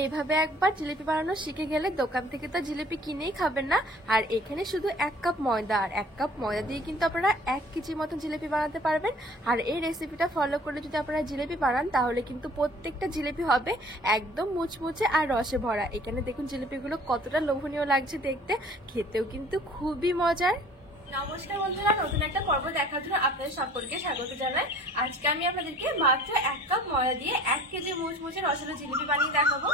এইভাবে একবার জিলিপি বানানো শিখে গেলে দোকান থেকে তো জিলিপি কিনেই খাবেন না। আর এখানে শুধু 1 কাপ ময়দা, আর 1 কাপ ময়দা দিয়ে কিন্তু আপনারা 1 কেজির মতো জিলিপি বানাতে পারবেন। আর এই রেসিপিটা ফলো করলে যদি আপনারা জিলিপি বানান তাহলে কিন্তু প্রত্যেকটা জিলিপি হবে একদম মুচমুচে আর রসে ভরা। এখানে দেখুন জিলিপিগুলো কতটা লোভনীয় লাগছে দেখতে, খেতেও কিন্তু খুবই মজার। নমস্কার বন্ধুরা, নতুন একটা পর্ব দেখার জন্য আপনাদের সকলকে স্বাগত জানাই। আজকে আমি আপনাদেরকে মাত্র 1 কাপ ময়দা দিয়ে 1 কেজি মুচমুচে রসালো জিলিপি বানিয়ে দেখাবো।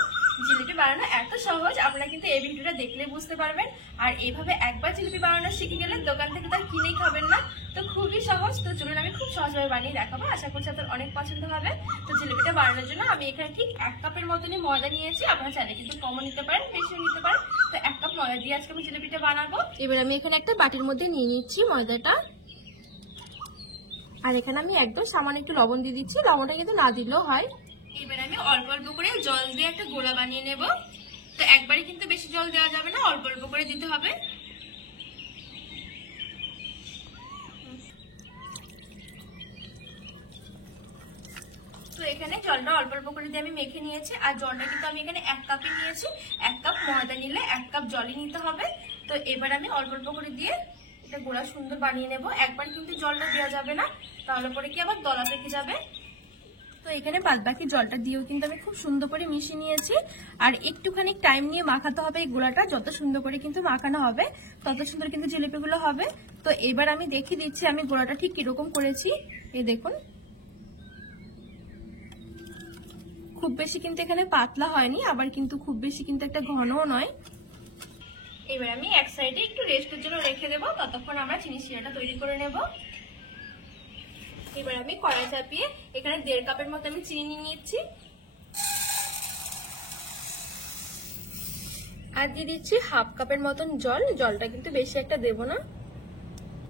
জিলিপি বানানো এত সহজ, আপনারা কিন্তু এই ভিডিওটা দেখলে বুঝতে পারবেন। আর এইভাবে একবার জিলিপি বানানো শিখে গেলে দোকান থেকে তার কিনেই খাবেন না। তো খুবই সহজ, তো চলুন আমি খুব সহজভাবে বানিয়ে দেখাবো। আশা করছি আপনাদের অনেক পছন্দ হবে। তো জিলিপিটা বানানোর জন্য আমি এখানে ঠিক 1 কাপের মতনই ময়দা নিয়েছি। আপনারা চাইলে কিন্তু কমও নিতে পারেন, বেশিও নিতে পারেন। তো 1 কাপ ময়দা দিয়ে আজকে আমি জিলিপিটা বানাবো। এবার আমি এখানে একটা বাটির মধ্যে নিয়ে নিচ্ছি ময়দাটা। আর এখানে আমি একদম সামান্য একটু লবণ দিয়ে দিচ্ছি, লবণটা কিন্তু না দিলেও হয়। এবার আমি অল্প অল্প করে জল দিয়ে একটা গোলা বানিয়ে নেব। তো একবারে কিন্তু বেশি জল দেওয়া যাবে না, অল্প অল্প করে দিতে হবে। তো এখানে জলটা অল্প অল্প করে দিয়ে আমি মেখে নিয়েছি। আর জলটা কিন্তু আমি এখানে 1 কাপই নিয়েছি। 1 কাপ ময়দা নিলে 1 কাপ জলই নিতে হবে। তো এবার আমি অল্প অল্প করে দিয়ে এটা গোলা সুন্দর বানিয়ে নেব। একবার কিন্তু জলটা দেওয়া যাবে না, তাহলে পরে কি আবার দলা পেকে যাবে। তো এখানে বাদবাকি জলটা দিয়েও কিন্তু আমি খুব সুন্দর করে মিশিয়ে নিয়েছি। আর একটুখানি টাইম নিয়ে মাখাতে হবে এই গোলাটা। যত সুন্দর করে কিন্তু মাখানো হবে তত সুন্দর কিন্তু জিলিপিগুলো হবে। তো এবার আমি দেখিয়ে দিচ্ছি আমি গোলাটা ঠিক কিরকম করেছি। এই দেখুন, খুব বেশি কিন্তু এখানে পাতলা হয়নি, আবার কিন্তু খুব বেশি কিন্তু একটা ঘনও নয়। এবার আমি এক সাইডে একটু রেস্টের জন্য রেখে দেবো, ততক্ষণ আমরা চিনি শিরাটা তৈরি করে নেব। এবার আমি কড়াই চাপিয়ে এখানে 1.5 কাপের মতো আমি চিনি নিয়ে নিচ্ছি। আর দিয়ে দিচ্ছি 1/2 কাপের মতন জল। জলটা কিন্তু বেশি একটা দেবো না।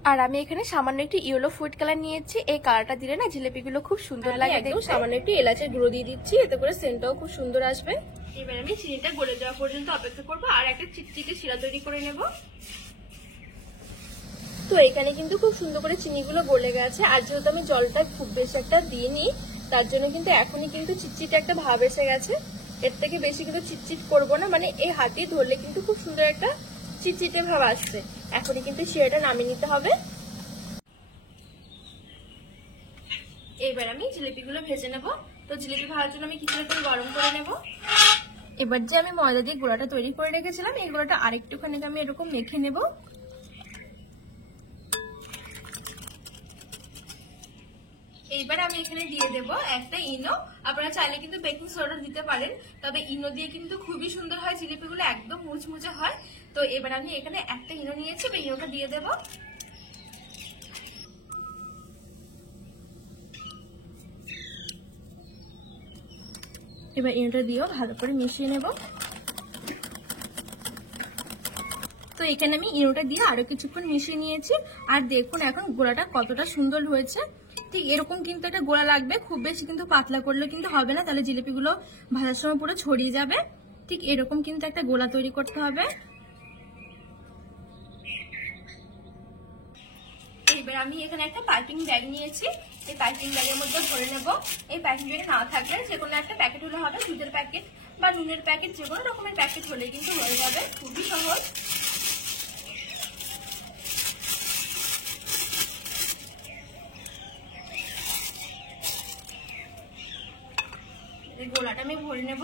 আর আমি এখানে সামান্য একটু ইয়েলো ফুড কালার নিয়েছি। এই কালারটা দিলে না জিলিপিগুলো খুব সুন্দর লাগে দেখতে। সামান্য একটু এলাচের গুঁড়ো দিয়ে দিচ্ছি, এতে করে সেন্টটাও খুব সুন্দর আসবে। এবার আমি চিনিটা গলে যাওয়া পর্যন্ত অপেক্ষা করবো আর একটা চিটচিটে শিরা তৈরি করে নেব। তো এখানে কিন্তু খুব সুন্দর করে চিনিগুলো গলে গেছে। আর যেহেতু আমি জলটা খুব বেশি একটা দিইনি, তার জন্য কিন্তু এখনই কিন্তু চিটচিটে একটা ভাব এসে গেছে। এর থেকে বেশি কিন্তু চিটচিট করবো না, মানে এই হাতে ধরলে কিন্তু খুব সুন্দর একটা চিটচিটে ভাব আসছে। এখনই কিন্তু শিরাটা নামিয়ে নিতে হবে। এবার আমি জিলিপিগুলো ভেজে নেব। তো জিলিপি ভাজার জন্য আমি কিছুটা করে গরম করে নেব। এবার যে আমি ময়দা দিয়ে গোলাটা তৈরি করে রেখেছিলাম, এই গোলাটা আরেকটুখানি আমি এরকম মেখে নেব। এইবার আমি এখানে দিয়ে দেব একটা ইনো। আপনারা চাইলে কিন্তু বেকিং সোডা দিতে পারেন, তবে ইনো দিয়ে কিন্তু খুবই সুন্দর হয়, জিলিপিগুলো একদম মুচমুচে হয়। তো এবার আমি এখানে একটা ইনো নিয়েছি, ইনোটা দিয়ে দেব। এবার ইনোটা দিয়েও ভালো করে মিশিয়ে নেব। তো এখানে আমি ইনোটা দিয়ে আরো কিছুক্ষণ মিশিয়ে নিয়েছি। আর দেখুন এখন গোলাটা কতটা সুন্দর হয়েছে। ঠিক এরকম কিন্তু একটা গোলা লাগবে, খুব বেশি কিন্তু পাতলা করলে কিন্তু হবে না, তাহলে জিলিপিগুলো ভাজার সময় পুরো ছড়িয়ে যাবে। ঠিক এরকম কিন্তু একটা গোলা তৈরি করতে হবে। এবার আমি এখানে একটা পাইপিং ব্যাগ নিয়েছি, এই পাইপিং ব্যাগের মধ্যে ভরে নেব। এই পাইপিং ব্যাগে না থাকলে যে কোনো একটা প্যাকেট হলে হবে, দুধের প্যাকেট বা নুনের প্যাকেট, যে কোনো রকমের প্যাকেট হলে কিন্তু হয়ে যাবে, খুবই সহজ। গোলাটা আমি ভরে নেব।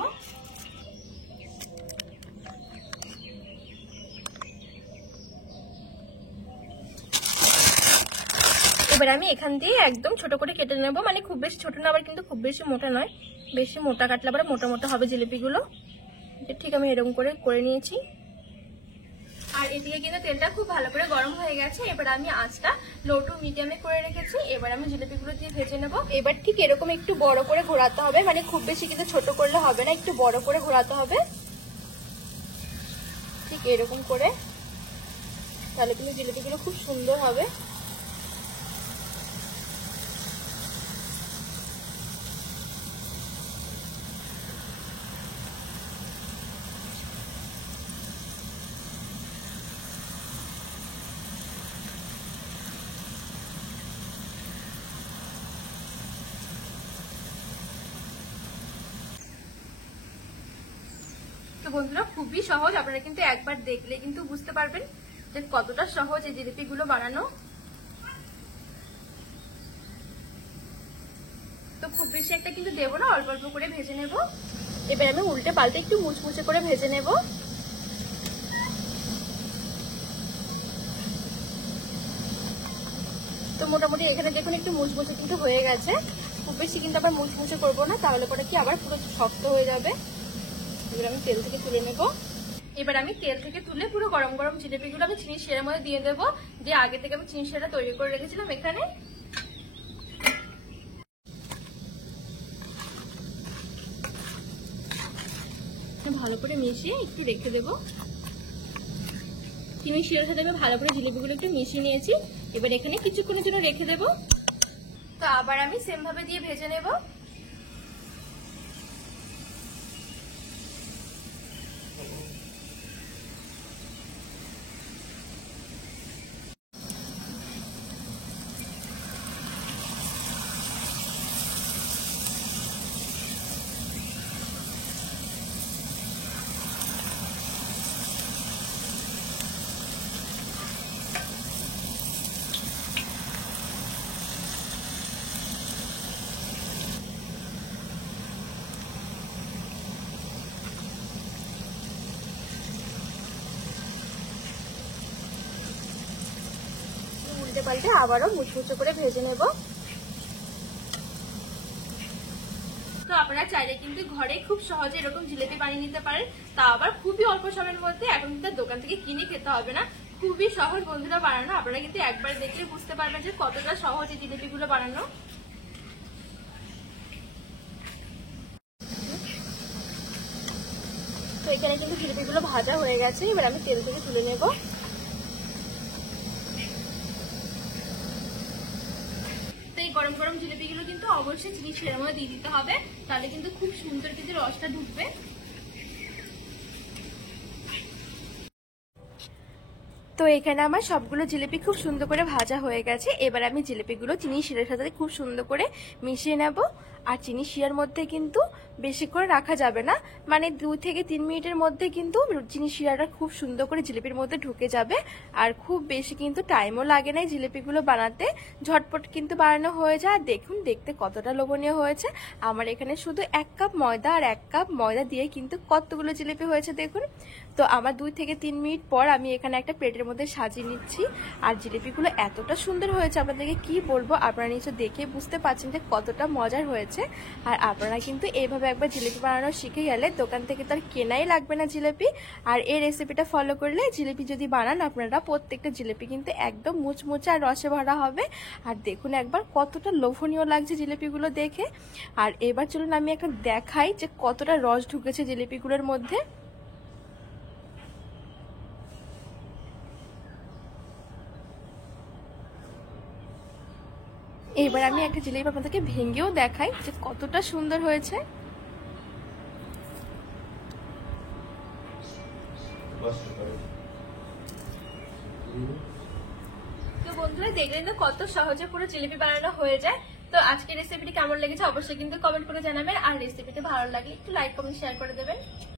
এবার আমি এখান দিয়ে একদম ছোট করে কেটে নেব, মানে খুব বেশি ছোট না, আবার কিন্তু খুব বেশি মোটা নয়। বেশি মোটা কাটলে আবার মোটা মোটা হবে জিলিপিগুলো। ঠিক আমি এরকম করে নিয়েছি। আর এদিকে কিন্তু তেলটা খুব ভালো করে গরম হয়ে গেছে। এবার আমি আঁচটা লো টু মিডিয়ামে করে রেখেছি। এবার আমি জিলিপিগুলো দিয়ে ভেজে নেব। এবার ঠিক এরকম একটু বড় করে ঘোরাতে হবে, মানে খুব বেশি কিন্তু ছোট করলে হবে না, একটু বড় করে ঘোরাতে হবে। ঠিক এরকম করে, তাহলে কিন্তু জিলিপিগুলো খুব সুন্দর হবে। বন্ধুরা খুবই সহজ, আপনারা কিন্তু একবার দেখলে কিন্তু বুঝতে পারবেন যে কতটা সহজ এই জিলিপিগুলো বানানো। তো খুব বেশি একটা কিন্তু দেবো না, অল্প অল্প করে ভেজে নেব। এবার আমি উল্টে পাল্টে একটু মুচমুচে করে ভেজে নেব। তো মোটামুটি এখানে দেখুন একটু মুচমুচে কিন্তু হয়ে গেছে। খুব বেশি কিন্তু আবার মুচমুচে করবো না, তাহলে পরে কি আবার পুরো শক্ত হয়ে যাবে। এবার আমি তেল থেকে তুলে নেব। এবার আমি তেল থেকে তুলে পুরো গরম গরম জিলিপিগুলো আমি চিনি শিরার মধ্যে দিয়ে দেবো, যে আগে থেকে আমি চিনি শিরাটা তৈরি করে রেখেছিলাম এখানে। ভালো করে মিশিয়ে একটু রেখে দেবো। চিনি শিরার সাথে আমি ভালো করে জিলিপিগুলো একটু মিশিয়ে নিয়েছি। এবার এখানে কিছুক্ষণের জন্য রেখে দেবো। তো আবার আমি সেম ভাবে দিয়ে ভেজে নেব। উল্টে পাল্টে আবারও মুচমুচে করে ভেজে নেব। তো আপনারা চাইলে কিন্তু ঘরে খুব সহজে এরকম জিলিপি বানিয়ে নিতে পারেন, তা আবার খুবই অল্প সময়ের মধ্যে। এখন কিন্তু দোকান থেকে কিনে খেতে হবে না, খুবই সহজ বন্ধুরা বানানো। আপনারা কিন্তু একবার দেখলে বুঝতে পারবেন যে কতটা সহজ এই জিলিপিগুলো বানানো। তো এখানে কিন্তু জিলিপিগুলো ভাজা হয়ে গেছে, এবার আমি তেল থেকে তুলে নেব। গরম গরম জিলিপিগুলো কিন্তু অবশ্যই চিনি শিরার মধ্যে দিয়ে দিতে হবে, তাহলে কিন্তু খুব সুন্দর কিন্তু রসটা ঢুকবে। তো এখানে আমার সবগুলো জিলিপি খুব সুন্দর করে ভাজা হয়ে গেছে। এবার আমি জিলিপিগুলো চিনি শিরার সাথে খুব সুন্দর করে মিশিয়ে নেব। আর চিনি শিরার মধ্যে কিন্তু বেশি করে রাখা যাবে না, মানে 2 থেকে 3 মিনিটের মধ্যে কিন্তু চিনি শিরাটা খুব সুন্দর করে জিলিপির মধ্যে ঢুকে যাবে। আর খুব বেশি কিন্তু টাইমও লাগে না এই জিলিপিগুলো বানাতে, ঝটপট কিন্তু বানানো হয়ে যায়। আর দেখুন দেখতে কতটা লোভনীয় হয়েছে। আমার এখানে শুধু 1 কাপ ময়দা আর 1 কাপ ময়দা দিয়ে কিন্তু কতগুলো জিলিপি হয়েছে দেখুন। তো আমার 2 থেকে 3 মিনিট পর আমি এখানে একটা প্লেটের মধ্যে সাজিয়ে নিচ্ছি। আর জিলিপিগুলো এতটা সুন্দর হয়েছে আপনাদেরকে কি বলবো, আপনারা নিশ্চয় দেখে বুঝতে পারছেন যে কতটা মজার হয়েছে। আর আপনারা কিন্তু এইভাবে একবার জিলিপি বানানো শিখে গেলে দোকান থেকে তো আর কেনাই লাগবে না জিলিপি। আর এই রেসিপিটা ফলো করলে জিলিপি যদি বানান আপনারা, প্রত্যেকটা জিলিপি কিন্তু একদম মুচমুচে আর রসে ভরা হবে। আর দেখুন একবার কতটা লোভনীয় লাগছে জিলিপিগুলো দেখে। আর এবার চলুন আমি একটা দেখাই যে কতটা রস ঢুকেছে জিলিপিগুলোর মধ্যে। এবার আমি একটা জিলিপি আপনাদেরকে ভেঙেও দেখাই যে কতটা সুন্দর হয়েছে। তো বন্ধুরা দেখলেন তো কত সহজে পুরো জিলিপি বানানো হয়ে যায়। তো আজকের রেসিপিটি কেমন লেগেছে অবশ্যই কিন্তু কমেন্ট করে জানাবেন। আর রেসিপিটি ভালো লাগলে একটু লাইক কমেন্ট শেয়ার করে দেবেন।